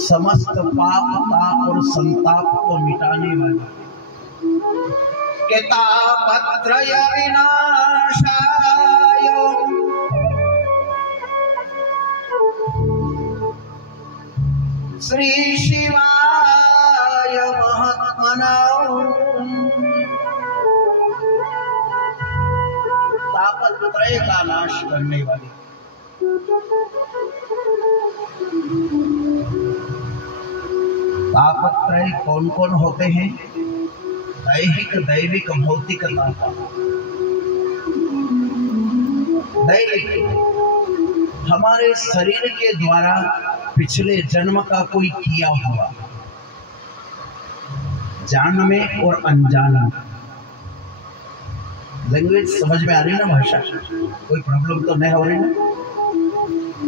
समस्त पाप ताप और संताप को मिटाने वाली के तापत्रय विनाशाय श्री शिवाय महात्मनः। तापत्रय का नाश करने वाली तापत्रय कौन कौन होते हैं? दैहिक, दैविक, भौतिक ताप। दैहिक हमारे शरीर के द्वारा पिछले जन्म का कोई किया हुआ, जान में और अनजान में। लैंग्वेज समझ में आ रही है ना? भाषा कोई प्रॉब्लम तो नहीं हो रही ना?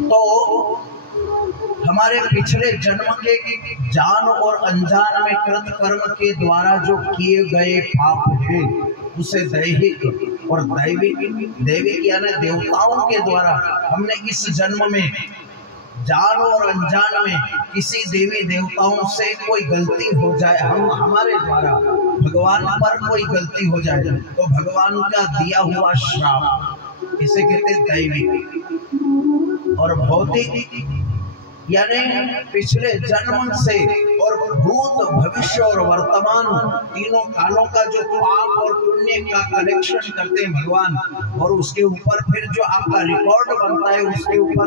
तो हमारे पिछले जन्म के जान और अनजान में कृत कर्म के द्वारा जो किए गए पाप हैं, उसे दैहिक और दैविक यानी देवताओं के द्वारा हमने इस जन्म में जान और अनजान में किसी देवी देवताओं से कोई गलती हो जाए, हमारे द्वारा भगवान पर कोई गलती हो जाए, तो भगवान का दिया हुआ श्राप, इसे कहते हैं दैविक। और भौतिक यानी पिछले जन्म से और भूत, भविष्य और वर्तमान तीनों कालों का जो पाप और पुण्य का कलेक्शन करते हैं भगवान, और उसके ऊपर फिर जो आपका रिकॉर्ड बनता है, उसके ऊपर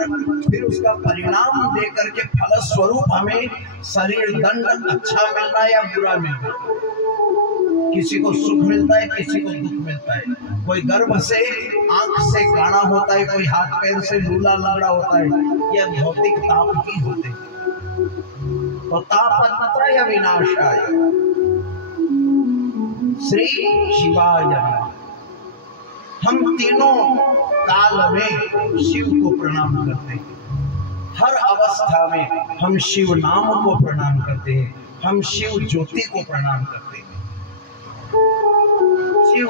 फिर उसका परिणाम दे करके फलस्वरूप हमें शरीर दंड अच्छा मिलना या बुरा मिलना। किसी को सुख मिलता है, किसी को दुख मिलता है। कोई गर्भ से आंख से काना होता है, कोई हाथ पैर से लूला लंगड़ा होता है। यह भौतिक ताप ही होते हैं। तो तापत्रय विनाशाय श्री शिवाय नमः। हम तीनों काल में शिव को प्रणाम करते हैं। हर अवस्था में हम शिव नाम को प्रणाम करते हैं। हम शिव ज्योति को प्रणाम करते हैं। शिव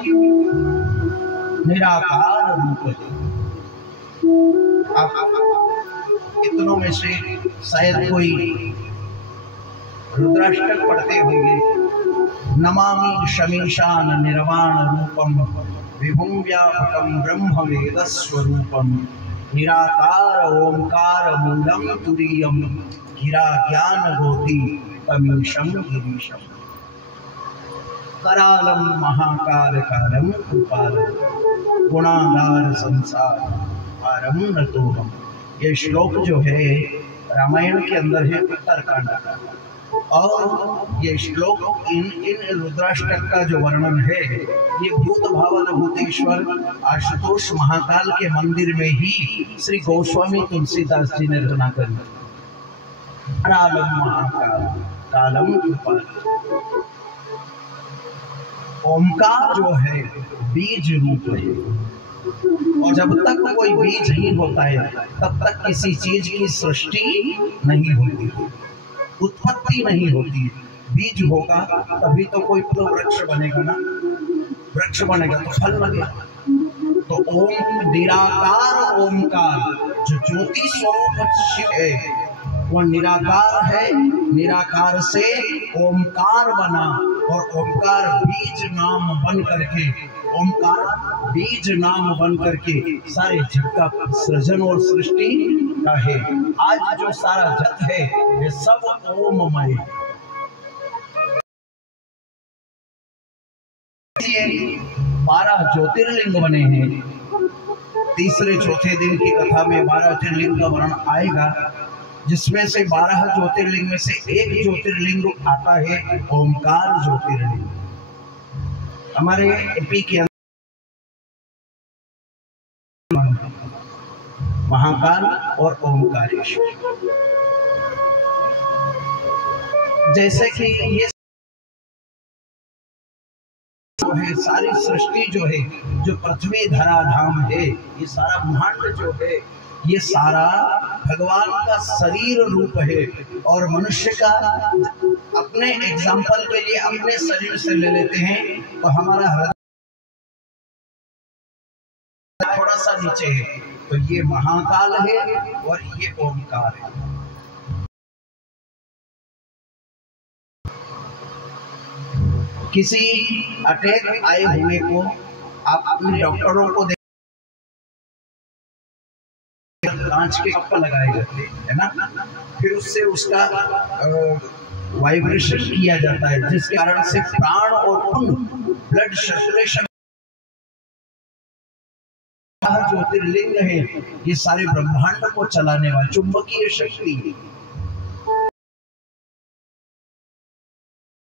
निराकार रूप है। इतनों में से शायद कोई रुद्राष्टक पढ़ते होंगे। नमामि शमीशान निर्वाण रूपम विभुं व्यापकं ब्रह्म वेद स्वरूपम निराकार ओंकार मूलम तुरीयम गिरा ज्ञान गोति कमीशम गिरीशम करालम महाकाल कारम कृपालम गुणागार संसार आरम नतोहम। ये श्लोक जो है रामायण के अंदर है, उत्तरकांड का। और ये श्लोक इन रुद्राष्टक का जो वर्णन है, ये भूत भावन भूतेश्वर आशुतोष महाकाल के मंदिर में ही श्री गोस्वामी तुलसीदास जी ने रचना करी। करालम महाकाल कालम कृपालम। ओमकार जो है बीज रूप है, और जब तक कोई बीज नहीं होता है तब तक किसी चीज की सृष्टि नहीं होती, उत्पत्ति नहीं होती। बीज होगा तभी तो कोई तो वृक्ष बनेगा ना, वृक्ष बनेगा तो फल लगेगा। तो ओम निराकार ओमकार जो ज्योति स्वरूप शिव है, वो निराकार है। निराकार से ओमकार बना, और ओमकार बीज नाम बन करके, ओमकार बीज नाम बन करके सारे जगत का सृजन और सृष्टि का है। आज जो सारा जगत है ये सब ओममय। 12 ज्योतिर्लिंग बने हैं। तीसरे चौथे दिन की कथा में 12 ज्योतिर्लिंग का वर्णन आएगा, जिसमें से 12 ज्योतिर्लिंग में से एक ज्योतिर्लिंग आता है ओमकार ज्योतिर्लिंग। हमारे यूपी के अंदर महाकाल और ओमकारेश्वर, जैसे कि ये जो है सारी सृष्टि जो है, जो पृथ्वी धराधाम है, ये सारा ब्रह्मांड जो है, ये सारा भगवान का शरीर रूप है। और मनुष्य का अपने एग्जाम्पल के लिए अपने शरीर से ले लेते हैं, तो हमारा हृदय थोड़ा सा नीचे है, तो ये महाकाल है और ये ओमकार है। किसी अटैक आए हुए को आप अपने डॉक्टरों को देख, कांच के कप लगाए जाते हैं ना, फिर उससे उसका वाइब्रेशन किया जाता है, जिसके कारण से प्राण और खून ब्लड सर्कुलेशन, ज्योतिर्लिंग है, ये सारे ब्रह्मांड को चलाने वाली चुंबकीय शक्ति है।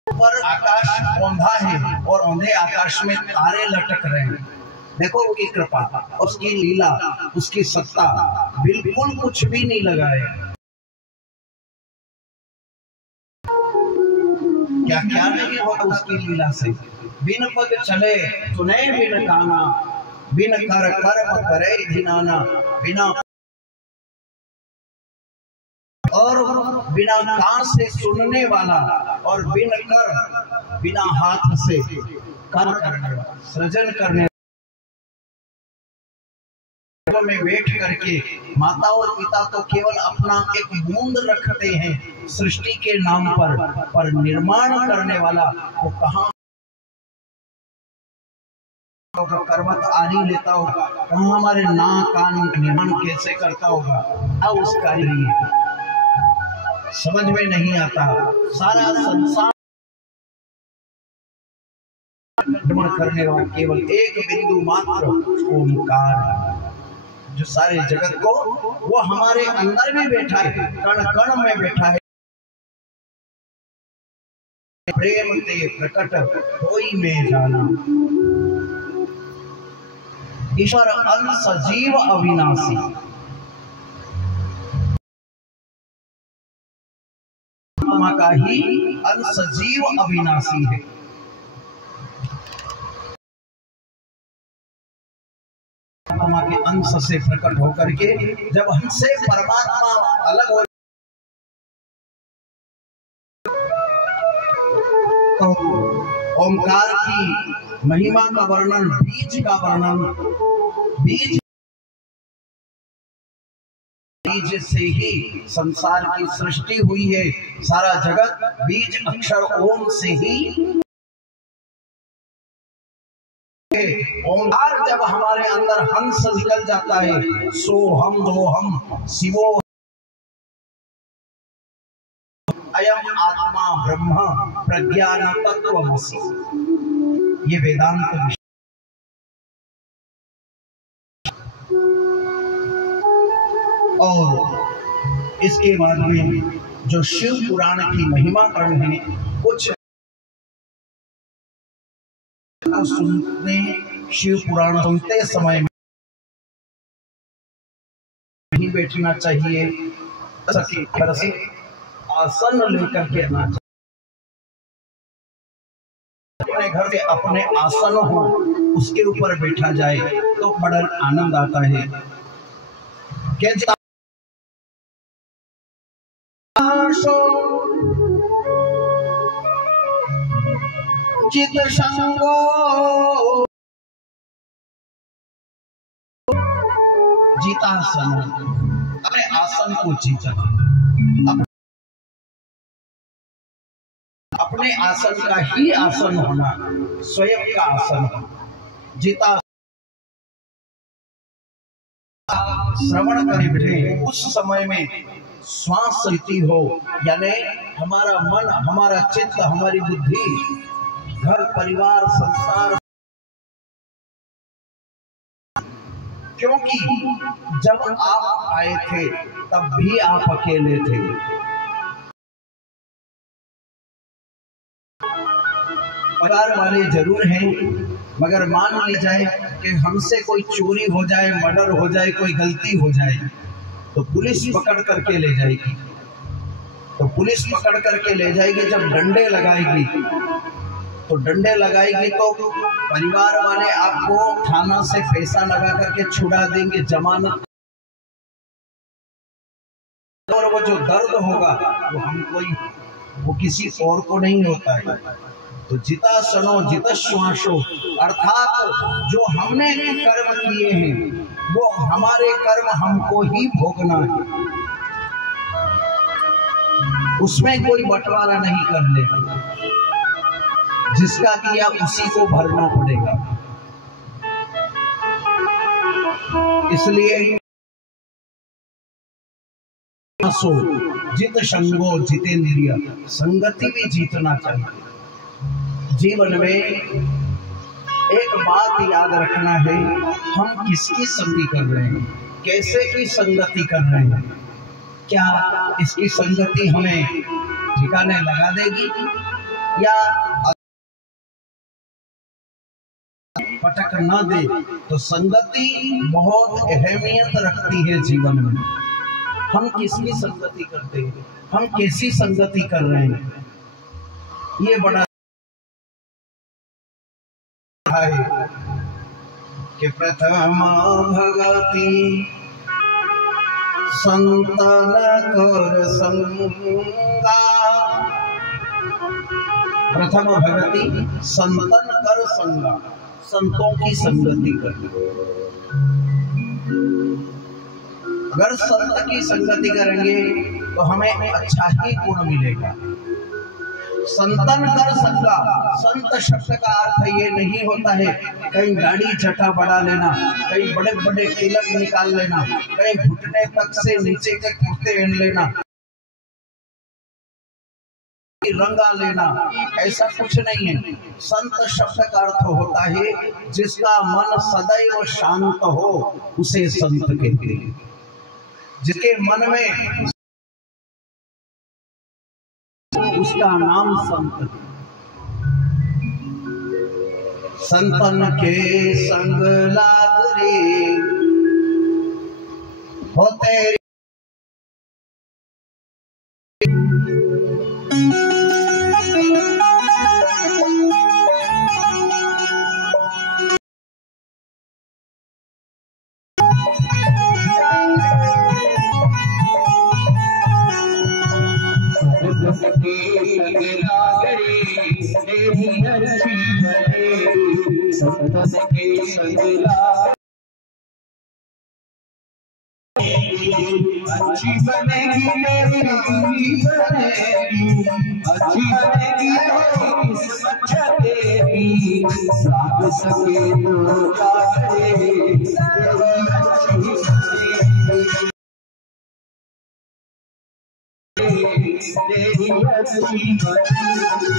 पर आकाश औंधा है और औंधे आकाश में तारे लटक रहे हैं। देखो उसकी कृपा, उसकी लीला, उसकी सत्ता, बिल्कुल कुछ भी नहीं लगा है। क्या क्या नहीं होगा उसकी लीला से। बिन पग चले सुने बिन काना, बिन कर कर्म करे धिनाना, बिना और बिना कान से सुनने वाला और बिना हाथ से कर्म करने वाला, सृजन करने में बैठ करके माता और पिता तो केवल अपना एक बूंद रखते हैं सृष्टि के नाम पर निर्माण करने वाला वो कहाँ कर्मत आनी लेता होगा, कहाँ हमारे नाक कान निर्माण कैसे करता होगा, अब उसका नहीं समझ में नहीं आता। सारा संसार निर्माण करने वाला केवल एक बिंदु मात्र ओंकार, जो सारे जगत को, वो हमारे अंदर भी बैठा है, कण कण में बैठा है। प्रेम ते प्रकट होई में जाना, ईश्वर अंश जीव अविनाशी, आत्मा का ही अंश जीव अविनाशी है। आत्मा के अंश से प्रकट होकर के जब हमसे परमात्मा अलग हो, तो ओंकार की महिमा का वर्णन, बीज का वर्णन, बीज से ही संसार की सृष्टि हुई है। सारा जगत बीज अक्षर ओम से ही। ओंकार जब हमारे अंदर हंस निकल जाता है, सो हम दो हम शिवो अयम आत्मा ब्रह्म प्रज्ञान तत्वमसि, ये वेदांत विषय। और इसके बाद में जो शिव पुराण की महिमा कर्ण है, कुछ सुनने, शिव पुराण सुनते समय में नहीं बैठना चाहिए, आसन लेकर के आना चाहिए। अपने घर से अपने आसन हो उसके ऊपर बैठा जाए तो बड़ा आनंद आता है। क्या चित संगो जीतासन, अपने आसन को जीता, अपने आसन का ही आसन होना, स्वयं का आसन जीता। श्रवण करे बैठे उस समय में श्वास रीति हो, यानी हमारा मन, हमारा चित्त, हमारी बुद्धि, घर परिवार संसार, क्योंकि जब आप आए थे तब भी आप अकेले थे। परिवार वाले जरूर हैं, मगर मान ली जाए कि हमसे कोई चोरी हो जाए, मर्डर हो जाए, कोई गलती हो जाए तो पुलिस पकड़ करके ले जाएगी, तो पुलिस पकड़ करके ले जाएगी। जब डंडे लगाएगी तो डंडे लगाएगी तो परिवार वाले आपको थाना से पैसा लगा करके छुड़ा देंगे, जमानत, और वो जो दर्द होगा वो हमको ही, वो किसी और को नहीं होता है। तो जिता सनो जित श्वासो, अर्थात जो हमने कर्म किए हैं वो हमारे कर्म हमको ही भोगना है, उसमें कोई बंटवारा नहीं करने। जिसका किया उसी को भरना पड़ेगा। इसलिए सो जित संगो जितेंद्रिय, संगति भी जीतना चाहिए। जीवन में एक बात याद रखना है, हम किसकी संगति कर रहे हैं, कैसे की संगति कर रहे हैं। क्या इसकी संगति हमें ठिकाने लगा देगी या पटक न दे। तो संगति बहुत अहमियत रखती है जीवन में। हम किसकी संगति करते हैं, हम कैसी संगति कर रहे हैं, ये बड़ा है कि प्रथम भगति संतन कर संगा। प्रथम भगति संतन कर संगा, संतों की संगति कर। अगर संत की संगति करेंगे तो हमें अच्छा ही गुण मिलेगा। संतन कर संगा, संत शब्द का अर्थ ये नहीं होता है कहीं गाड़ी जटा बढ़ा लेना, कहीं बड़े बड़े तिलक निकाल लेना, कहीं घुटने तक से नीचे के कुर्ते पहन लेना, रंगा लेना, ऐसा कुछ नहीं है। संत शब्द का अर्थ होता है जिसका मन सदैव शांत हो, उसे संत कहते हैं। जिसके मन में उसका नाम संत। संतन के संग लाग रे होते अच्छी बनेगी मेरी बनेगी, अच्छी बनेगी किस्मत चलेगी, साथ सके तो जागे तेरी अच्छी बनेगी।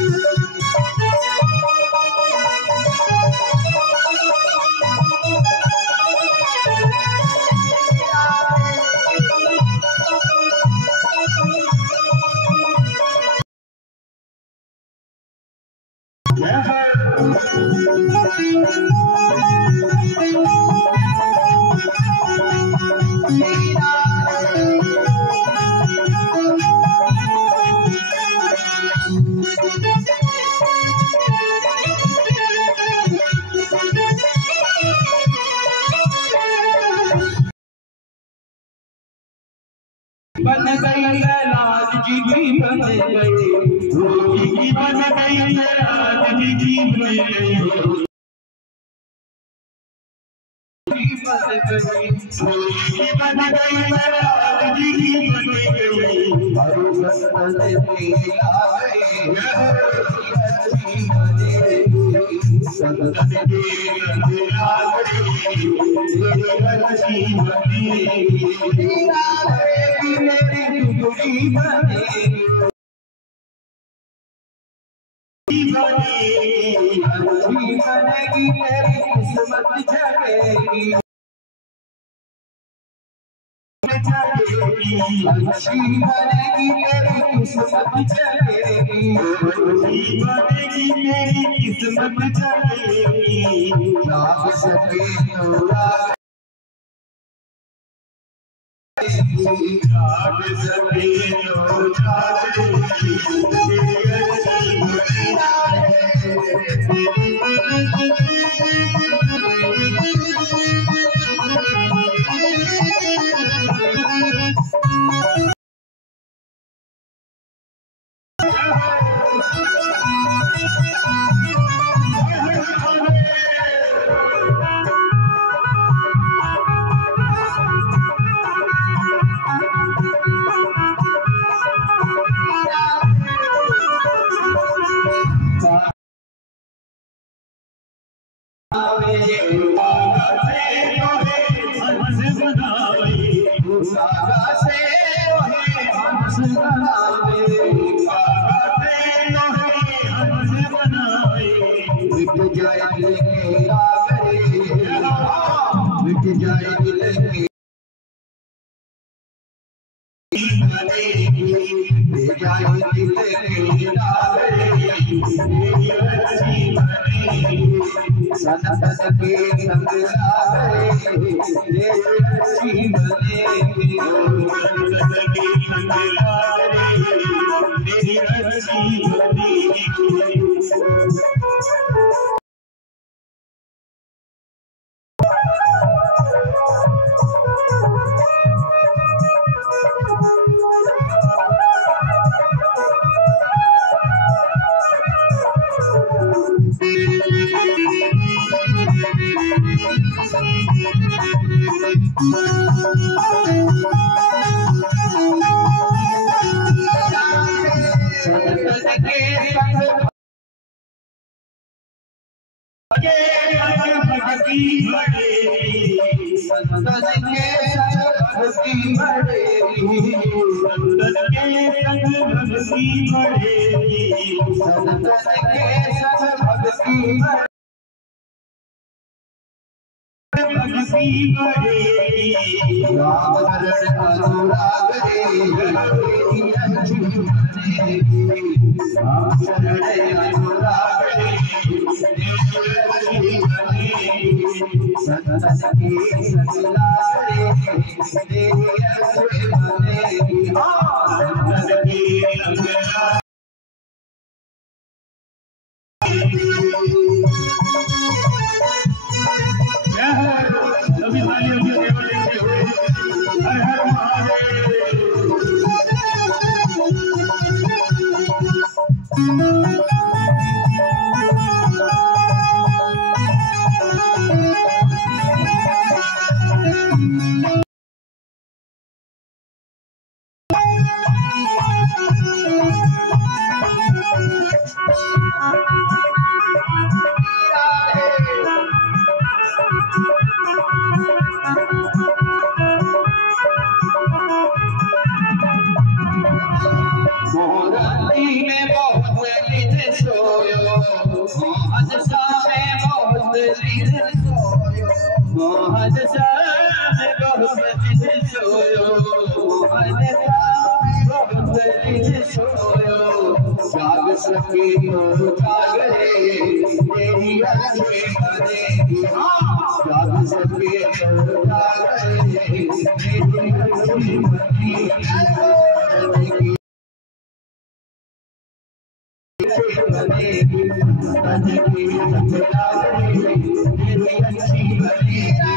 बन गई लाल जी भी बन गई, रोटी की बन गई लाल जी भी बन गई, बन गई रोटी बन गई लाल जी भी बन गई। हर संतन मिलाए संतन बनेगी मेरी किस्मत जगेगी, अच्छी बनेगी मेरी किस्मत जगेगी, अच्छी बनेगी मेरी किस्मत जगेगी, जाग सके तो जाग सके तो से वही हंस बनावे, कागा से वही हंस बनावे, मिट जाए दिल के कागरे, मिट जाए दिल के मिट जाए दिल के कागरे, मेरी अच्छी बनेगी सनत के संग सावरे, मेरी अच्छी बनेगी सनत के संग सावरे, मेरी अच्छी बनेगी। भक्ति बढ़ेगी, संतन के संग भक्ति बढ़ेगी, संतन के संग भक्ति बढ़ेगी, संतन के संग भक्ति बढ़ेगी, राम शरण अनुराग रे, मेरी अच्छी बनेगी, राम शरण अनुराग रे, मेरी अच्छी बनेगी, सनत के संग लागे, मेरी अच्छी बनेगी, सनत के संग लागे। सभी भाइयों को केवल देखते हुए हर हर महादेव। जाग सके तो जागरे, तेरी अच्छी बनेगी, जाग सके तो जागरे, तेरी अच्छी बनेगी, बनेगी, बनेगी, तेरी अच्छी बनेगी।